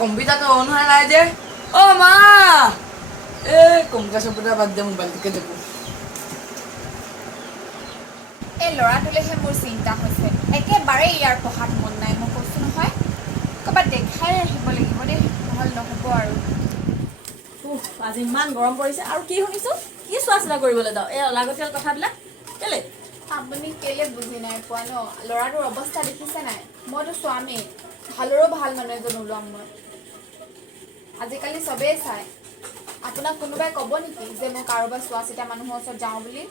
কম্পিউটাৰটো অন হোৱা নাই যে অ মা কম্পিউটাৰ চম্পিউটাৰ বাদ দে মোবাইলটোকে দেখো এই ল'ৰাটোলেহে মোৰ চিন্তা হৈছে একেবাৰে ইয়াৰ পঢ়াত মন নাই মই কৈছো নহয় ক'ৰবাত দেখাই আহিব লাগিব দেই নহ'লে নহ'ব আৰু আজি ইমান গৰম পৰিছে আৰু কি শুনিছো কি চোৱা চিতা কৰিবলৈ যাওঁ এই অলাগতিয়াল কথাবিলাক কেলে আপুনি কেলে বুজি নাই পোৱা ন ল'ৰাটোৰ অৱস্থা দেখিছে নাই মইতো স্বামী ভালৰো ভাল মানুহ এজন ওলাম মই আজিকালি চবেই চাই আপোনাক কোনোবাই ক'ব নেকি যে মই কাৰোবাৰ চোৱা চিতা মানুহৰ ওচৰত যাওঁ বুলি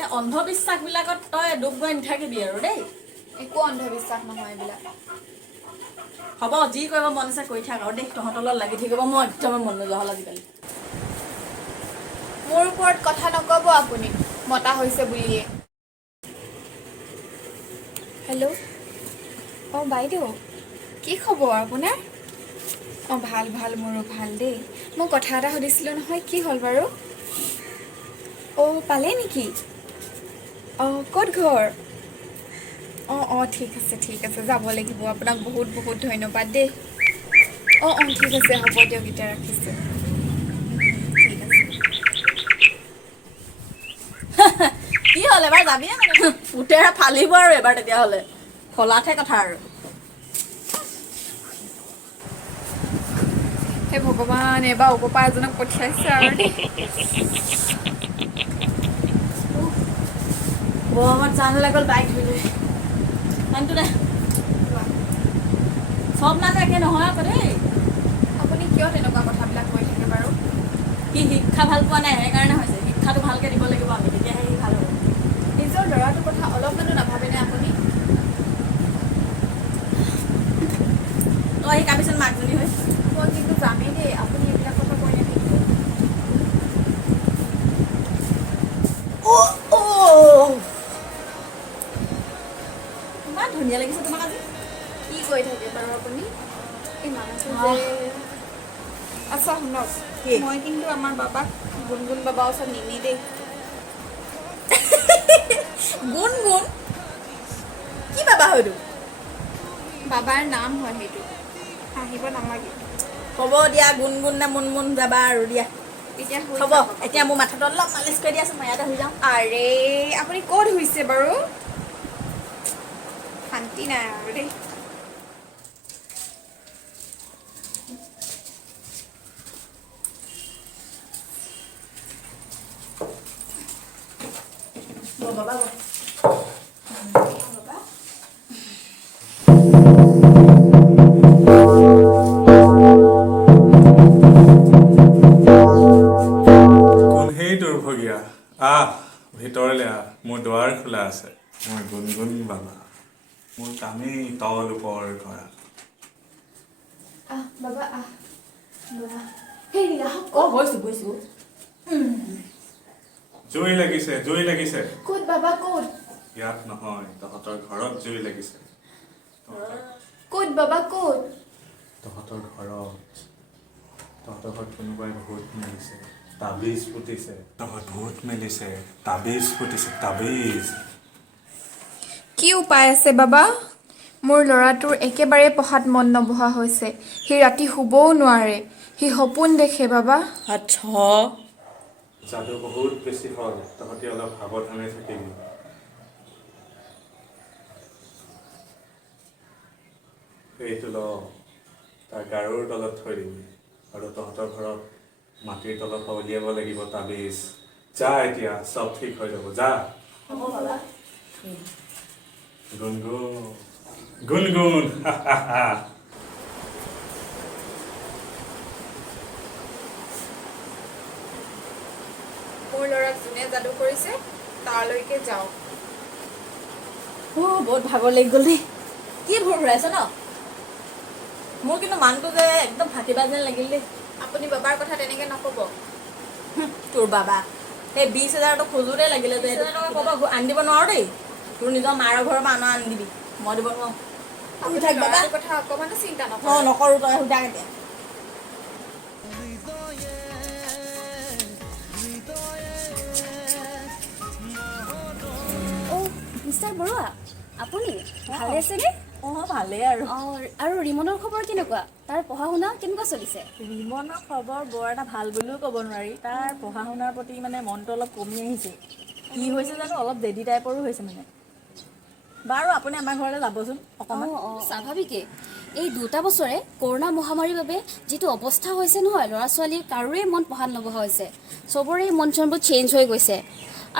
এই অন্ধবিশ্বাসবিলাকত তই ডুব গৈ নাথাকিবি আৰু দেই একো অন্ধবিশ্বাস নহয় এইবিলাক হ'ব যি কৰিব মন আছে কৰি থাক আৰু দেই তহঁতৰ লগত লাগি থাকিব মই একদম মন নোযোৱা হ'ল আজিকালি মোৰ ওপৰত কথা নক'ব আপুনি মতা হৈছে বুলিয়ে হেল্ল' অঁ বাইদেউ কি খবৰ আপোনাৰ অঁ ভাল ভাল মোৰো ভাল দেই মই কথা এটা সুধিছিলোঁ নহয় কি হ'ল বাৰু অঁ পালে নেকি অঁ ক'ত ঘৰ অঁ অঁ ঠিক আছে যাব লাগিব আপোনাক বহুত বহুত ধন্যবাদ দেই অঁ অঁ ঠিক আছে হ'ব দিয়ক এতিয়া ৰাখিছোঁ ঠিক আছে কি হ'ল এবাৰ যাবিয়ে মানে পুতেৰে ফালিব আৰু এবাৰ তেতিয়াহ'লে ফলাতহে কথা আৰু হে ভগৱান এবাৰ ওপৰপা এজনক পঠিয়াইছে আৰু দেই গৰমত জান ওলাই গ'ল বাইক ধুই ধুই পানীটো দে চব মানুহ একে নহয় আকৌ দেই আপুনি কিয় তেনেকুৱা কথাবিলাক কৈ থাকে বাৰু সি শিক্ষা ভাল পোৱা নাই সেইকাৰণে হৈছে শিক্ষাটো ভালকৈ দিব লাগিব আমি তেতিয়াহে সি ভাল হ'ব নিজৰ ল'ৰাটোৰ কথা অলপমানো নাভাবেনে আপুনি তই শিকাবিচোন মাকজনী হৈ মই কিন্তু যামেই দেই আপুনি এইবিলাক কথা কৈ নাথাকিব ইমান ধুনীয়া লাগিছে তোমাক আজি কি কৈ থাকে বাৰু আপুনি এই মানুহটো যে আচ্ছা শুনক মই কিন্তু আমাৰ বাবাক গুণগুণ বাবাৰ ওচৰত নিনি দেই গুণ গুণ কি বাবা হয়তো বাবাৰ নাম হয় সেইটো হাঁহিব নালাগে হ'ব দিয়া গুণগুণ নে মুনমুন যাবা আৰু দিয়া এতিয়া হ'ব এতিয়া মোৰ মাথাটো অলপ মালিচ কৰি দিয়াচোন মই ইয়াতে শুই যাওঁ আৰে আপুনি ক'ত হৈছে বাৰু শান্তি নাই আৰু দেই বাবা দুৰ্ভগীয়া ভিতৰলৈ মোৰ দুৱাৰ খোলা আছে মই গুণগুণ বাবা মোৰ কামেই তল ওপৰ কৰা বাবা গৈছো জুই লাগিছে ক'ত বাবা ক'ত ইয়াত নহয় তহঁতৰ ঘৰত জুই লাগিছে ক'ত বাবা ক'ত তহঁতৰ ঘৰত কোনোবাই ভূত মেলিছে তাবিজ পুতিছে তাবিজ কি উপায় আছে বাবা মোৰ ল'ৰাটোৰ একেবাৰে পঢ়াত মন নবহা হৈছে সি ৰাতি শুবও নোৱাৰে সি সপোন দেখে বাবা আচ্ছা যাদু বহুত বেছি হ'ল তহঁতি অলপ সাৱধানে থাকিবি সেইটো ল তাৰ গাৰুৰ তলত থৈ দিবি আৰু তহঁতৰ ঘৰত মাটিৰ তলৰ পৰা উলিয়াব লাগিব তাবিজ যা এতিয়া চব ঠিক হৈ যাব যা হ'ব বাবা গুণগুণ মোৰ ল'ৰাক যোনে যাদু কৰিছে তালৈকে যাওক বহুত ভাগৰ লাগি গ'ল দেই কি ভোৰ ঘূৰাইছ ন মোৰ কিন্তু মানুহটো যে একদম ফাটিবা যেন লাগিল দেই আপুনি বাবাৰ কথা তেনেকৈ নক'ব তোৰ বাবা সেই 20,000টো খোজোতে লাগিলে যে সেইটো ক'ব আনি দিব নোৱাৰো দেই তোৰ নিজৰ মাৰ ঘৰৰ পৰা আনি দিবি মই দিব নোৱাৰো আপুনি ল'ৰাটোৰ কথা অকণমানো চিন্তা নকৰে নকৰোঁ তই সুধা কেতিয়া মিষ্টাৰ বৰুৱা আপুনি ভালে আছেনে অঁ ভালেই আৰু আৰু ৰিমনৰ খবৰ কেনেকুৱা? তাৰ পঢ়া শুনা কেনেকুৱা চলিছে? ৰিমনৰ খবৰ বৰ এটা ভাল বুলিও ক'ব নোৱাৰি। তাৰ পঢ়া শুনাৰ প্ৰতি মানে মনটো অলপ কমি আহিছে। কি হৈছে জানো, অলপ জেদি টাইপৰো হৈছে মানে। বাৰু আপুনি আমাৰ ঘৰলৈ যাবচোন অকণমান। স্বাভাৱিকেই। এই 2টা বছৰে কৰোণা মহামাৰীৰ বাবে যিটো অৱস্থা হৈছে নহয়, ল'ৰা ছোৱালীৰ কাৰোৰে মন পঢ়াত নবহা হৈছে। চবৰে মন চনবোৰ চেঞ্জ হৈ গৈছে।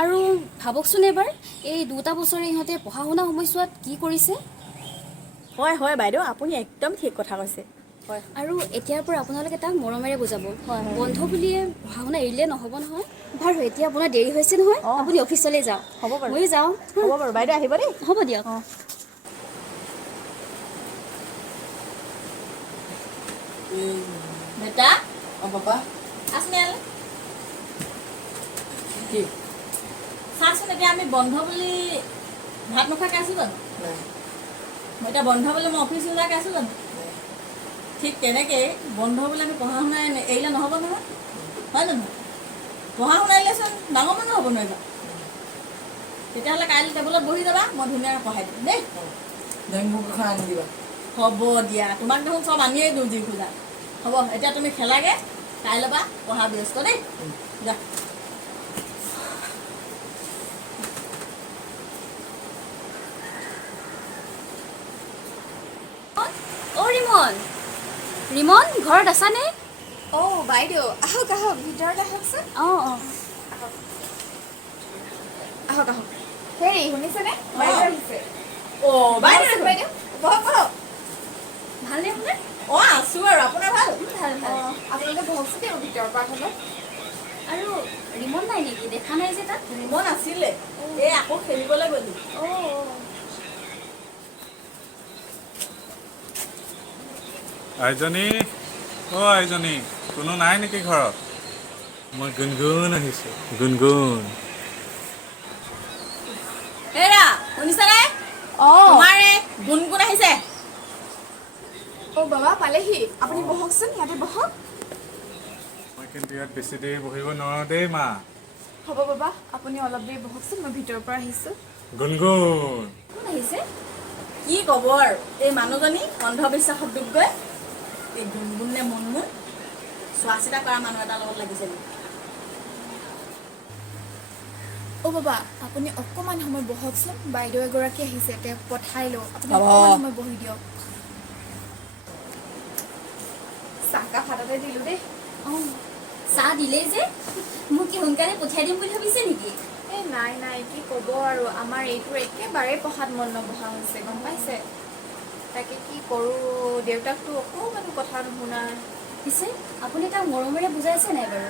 আৰু ভাবকচোন এবাৰ, এই 2টা বছৰে ইহঁতে পঢ়া শুনা সময়ছোৱাত কি কৰিছে। হয় হয় বাইদেউ, আপুনি একদম ঠিক কথা কৈছে। হয় আৰু এতিয়াৰ পৰা আপোনালোকে তাক মৰমেৰে বুজাব। হয় হয় বন্ধ বুলিয়ে পঢ়া শুনা এৰিলে নহ'ব নহয়। বাৰু এতিয়া আপোনাৰ দেৰি হৈছে নহয়, অঁ আপুনি অফিচলৈ যাওক। হ'ব বাৰু ময়ো যাওঁ। হ'ব বাৰু বাইদেউ আহিব দেই। হ'ব দিয়ক। অঁ বেটা অঁ পাপা আচমেল কি চাচোন, এতিয়া আমি বন্ধ বুলি ভাত নোখোৱাকৈ আছোঁ জানো? নাই মই এতিয়া বন্ধ বুলি মই অফিচ নোযোৱাকৈ আছোঁ জানো? ঠিক তেনেকৈ বন্ধ বুলি আমি পঢ়া শুনা এৰিলে নহ'ব নহয়, হয় নহয়? পঢ়া শুনা এৰিলেচোন ডাঙৰ মানুহ হ'ব নোৱাৰিবা। তেতিয়াহ'লে কাইলৈ টেবুলত বহি যাবা, মই ধুনীয়াকৈ পঢ়াই দিম দেই। মোক এখন আনি দিবা। হ'ব দিয়া, তোমাক দেখোন চব আনিয়েই দিওঁ যি খোজা। হ'ব, এতিয়া তুমি খেলাগে, কাইলৈ পৰা পঢ়া ব্যস্ত দেই। যা ৰিমন ঘৰত আছানে? বাইদেউ আহক আহক, ভিতৰত আহকচোন। আহক আহক। হেৰি শুনিছেনে? বাইদেউ আহিছে। অঁ বাইদেউ বাইদেউ বহক বহক। ভালনে আপোনাৰ? অঁ আছোঁ আৰু, আপোনাৰ ভাল? ভাল ভাল। আপোনালোকে বহকচোন দেই, ভিতৰৰ পৰা হ'লে। আৰু ৰিমন নাই নেকি? দেখা নাই যে তাত। ৰিমন আছিলে, এই আকৌ খেলিবলৈ গ'লি। আইজনী, আইজনী, কোনো নাই নেকি ঘৰত? মই গুণগুণ আহিছোঁ, গুণগুণ। হেৰা শুনিছানে? তোমাৰ এই গুণগুণ আহিছে। বাবা পালেহি। আপুনি বহকচোন, ইয়াতে বহক। মই কিন্তু ইয়াত বেছি দেৰি বহিব নোৱাৰোঁ দেই মা। হ'ব বাবা, আপুনি অলপ দেৰি বহকচোন, মই ভিতৰৰ পৰা আহিছোঁ। গুণগুণ কোন আহিছে? কি ক'ব আৰু, এই মানুহজনী অন্ধবিশ্বাসত ডুব গৈ এই গুণগুণ নে মুনমুন চোৱা চিতা কৰা মানুহ এটাৰ লগত লাগিছে নেকি? বাবা, আপুনি অকণমান সময় বহকচোন। বাইদেউ এগৰাকী আহিছে, তেওঁক পঠাই লওঁ। আপুনি হ'ব। অকণমান সময় বহি দিয়ক। চাহকাপ হাততে দিলোঁ দেই। চাহ দিলেই যে, মোক কি সোনকালে পঠিয়াই দিম বুলি ভাবিছে নেকি? নাই নাই, কি ক'ব আৰু, আমাৰ এইটোৰ একেবাৰে পঢ়াত মন নবহা হৈছে, গম পাইছে? তাকে কি কৰোঁ, দেউতাকটো অকণমানো কথা নুশুনা। পিছে আপুনি তাক মৰমেৰে বুজাইছে নাই বাৰু?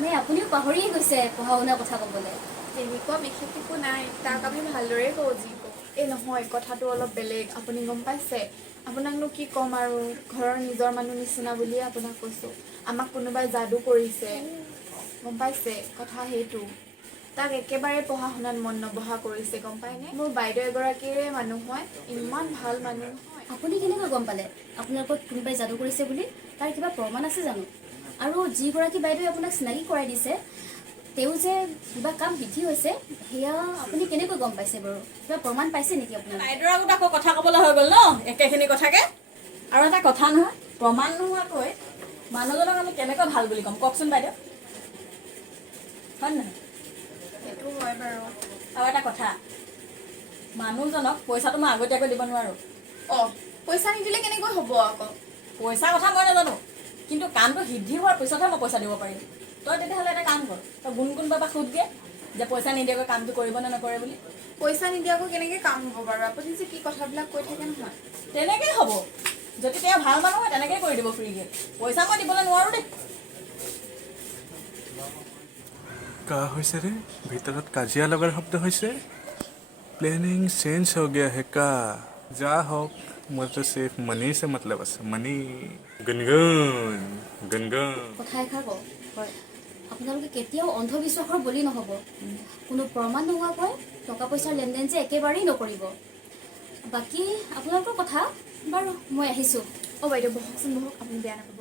নে আপুনিও পাহৰিয়ে গৈছে পঢ়া শুনা কথা ক'বলৈ? তেনেকুৱা বিশেষ একো নাই, তাক আমি ভালদৰে কওঁ যি কওঁ। নহয়, কথাটো অলপ বেলেগ, আপুনি গম পাইছে? আপোনাকনো কি ক'ম আৰু, ঘৰৰ নিজৰ মানুহ নিচিনা বুলিয়ে আপোনাক কৈছোঁ। আমাক কোনোবাই যাদু কৰিছে, গম পাইছে? কথা সেইটো। তাক একেবাৰে পঢ়া শুনাত মন নবহা কৰিছে, গম পায়নে? মোৰ বাইদেউ এগৰাকীৰে মানুহ হয়, ইমান ভাল মানুহ নহয়। আপুনি কেনেকৈ গম পালে আপোনালোকক কোনোবাই যাদু কৰিছে বুলি? তাৰ কিবা প্ৰমাণ আছে জানো? আৰু যিগৰাকী বাইদেৱে আপোনাক চিনাকি কৰাই দিছে, তেওঁ যে কিবা কাম বিধি হৈছে, সেয়া আপুনি কেনেকৈ গম পাইছে বাৰু? কিবা প্ৰমাণ পাইছে নেকি আপোনাৰ? বাইদেউৰ আগত আকৌ কথা ক'বলৈ হৈ গ'ল ন, একেখিনি কথাকে। আৰু এটা কথা নহয়, প্ৰমাণ নোহোৱাকৈ মানুহজনক আমি কেনেকৈ ভাল বুলি ক'ম কওকচোন বাইদেউ? হয় নহয়? সেইটো হয় বাৰু। আৰু এটা কথা, মানুহজনক পইচাটো মই আগতীয়াকৈ দিব নোৱাৰোঁ। পইচা নিদিলে কেনেকৈ হ'ব আকৌ? পইচাৰ কথা মই নাজানো, কিন্তু কামটো সিদ্ধি হোৱাৰ পিছতহে মই পইচা দিব পাৰিম। তই তেতিয়াহ'লে এটা কাম কৰ, তই গুণগুণ বাবাক সোধগে যে পইচা নিদিয়াকৈ কামটো কৰিব নে নকৰে বুলি। পইচা নিদিয়াকৈ কেনেকৈ কাম হ'ব বাৰু? আপুনি যে কি কথাবিলাক কৈ থাকে নহয়। তেনেকেই হ'ব, যদি তেওঁ ভাল মানুহ হয় তেনেকেই কৰি দিব ফ্ৰীকে। পইচা মই দিবলৈ নোৱাৰোঁ দেই। কা হৈছে ৰে? ভিতৰত কাজিয়া লগাৰ শব্দ হৈছে। প্লেনিং চেঞ্জ हो गया है का? যা হোক, मुझे सिर्फ मनी से मतलब আছে, मनी। গুণগুণ গুণগুণ কথা এষাৰ কওঁ, আপোনালোকে কেতিয়াও অন্ধবিশ্বাসৰ বলি নহ'ব। কোনো প্ৰমাণ নোহোৱাকৈ টকা পইচাৰ লেনদেন যে একেবাৰেই নকৰিব। বাকী আপোনালোকৰ কথা, বাৰু মই আহিছোঁ। বাইদেউ বহকচোন বহক, আপুনি বেয়া নাপাব।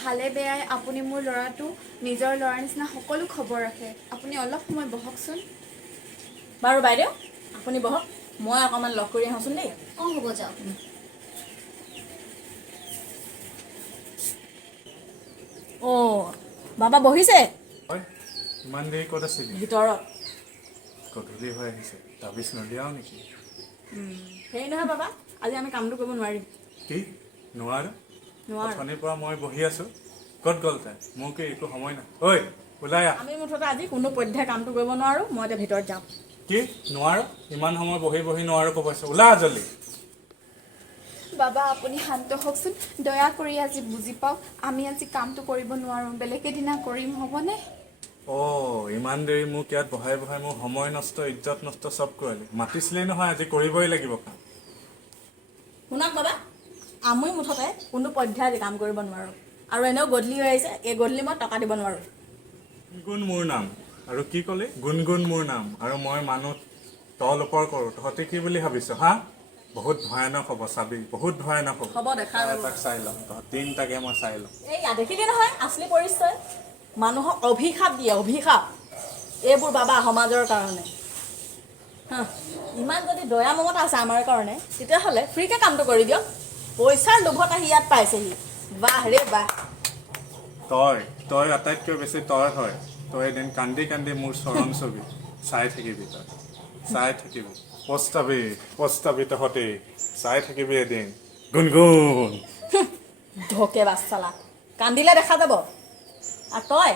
ভালে বেয়াই আপুনি মোৰ ল'ৰাটো নিজৰ ল'ৰাৰ নিচিনা সকলো খবৰ ৰাখে। আপুনি অলপ সময় বহকচোন। বাৰু বাইদেউ আপুনি বহক, মই অকণমান লগ কৰি আহোঁচোন দেই। অঁ হ'ব যাওক। অঁ বাবা বহিছে হয় ইমান দেৰি ক'ত আছিলি ভিতৰত। গধূলি হৈ আহিছে তাবিজ নলিয়াও নেকি হেৰি নহয় বাবা, আজি আমি কামটো কৰিব নোৱাৰিম। কি নোৱাৰো নোৱাৰো। অথনিৰ পৰা মই বহি আছোঁ ক'ত গ'ল তাই মোৰ কি একো সময় নাই ঐ ওলাই আহ আমি মুঠতে আজি কোনো পধ্যে কামটো কৰিব নোৱাৰোঁ। মই এতিয়া ভিতৰত যাওঁ। কি নোৱাৰো ইমান সময় বহি বহি নোৱাৰো ক'ব আছে ওলা জল্দি বাবা আপুনি শান্ত হওকচোন, দয়া কৰি আজি বুজি পাওক, আমি আজি কামটো কৰিব নোৱাৰোঁ, বেলেগ এদিনা কৰিম হ'বনে? ইমান দেৰি মোক ইয়াত বহাই বহাই মোৰ সময় নষ্ট ইজ্জত নষ্ট চব কৰিলে মাতিছিলেই নহয় আজি কৰিবই লাগিব কাম শুনক বাবা, আমি মুঠতে কোনো পধ্যে আজি কাম কৰিব নোৱাৰোঁ। আৰু এনেও গধূলি হৈ আহিছে, এই গধূলি মই টকা দিব নোৱাৰোঁ। গুণ মোৰ নাম আৰু কি ক'লে গুণগুণ মোৰ নাম আৰু মই মানুহ তল ওপৰ কৰোঁ তহঁতে কি বুলি ভাবিছ হা বহুত ভয়ানক হ'ব চাবি বহুত ভয়ানক হ'ব হ'ব দেখা যাব। তাক চাই ল'ম তহঁত তিনিটাকে মই চাই ল'ম এইয়া দেখিলি নহয় আচলি পৰিচয়। মানুহক অভিশাপ দিয়ে অভিশাপ। এইবোৰ বাবা সমাজৰ কাৰণে। হা ইমান যদি দয়া মমতা আছে আমাৰ কাৰণে তেতিয়াহ'লে ফ্ৰীকৈ কামটো কৰি দিয়ক। পইচাৰ লোভত আহি ইয়াত পাইছেহি। বাহ ৰে বাহ। তই আটাইতকৈ বেছি তই হয় তই এদিন কান্দি কান্দি মোৰ চৰণ ছবি চাই থাকিবি তই চাই থাকিবি পস্তাবি তহঁতে চাই থাকিবি এদিন গুণগুণ ঢোকে বাচ্চালা কান্দিলে দেখা যাব। আৰু তই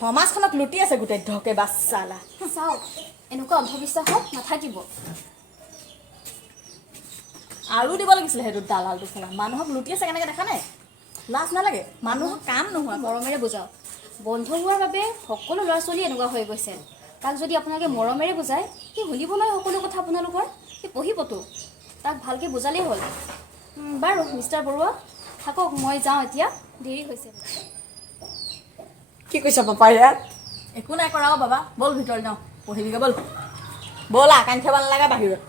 সমাজখনক লুটি আছে গোটেই ঢোকে বাচ্চালা। চাওক এনেকুৱা অন্ধবিশ্বাসত নাথাকিব। আৰু দিব লাগিছিলে সেইটো দালালটো খেলা। মানুহক লুটি আছে কেনেকৈ দেখা নাই? লাজ নালাগে? মানুহক কাম নোহোৱা মৰমেৰে বুজাওক। বন্ধ হোৱাৰ বাবে সকলো ল'ৰা ছোৱালী এনেকুৱা হৈ গৈছে। তাক যদি আপোনালোকে মৰমেৰে বুজায় সি শুনিব নহয় সকলো কথা আপোনালোকৰ, সি পঢ়িবতো। তাক ভালকৈ বুজালেই হ'ল। বাৰু মিষ্টাৰ বৰুৱা থাকক, মই যাওঁ এতিয়া, দেৰি হৈছে। কি কৈছা পাপা ইয়াত? একো নাই কৰা বাবা, ব'ল ভিতৰত যাওঁ পঢ়িবিগৈ ব'ল। ব'লা কান্দি থ'ব নালাগে বাহিৰত।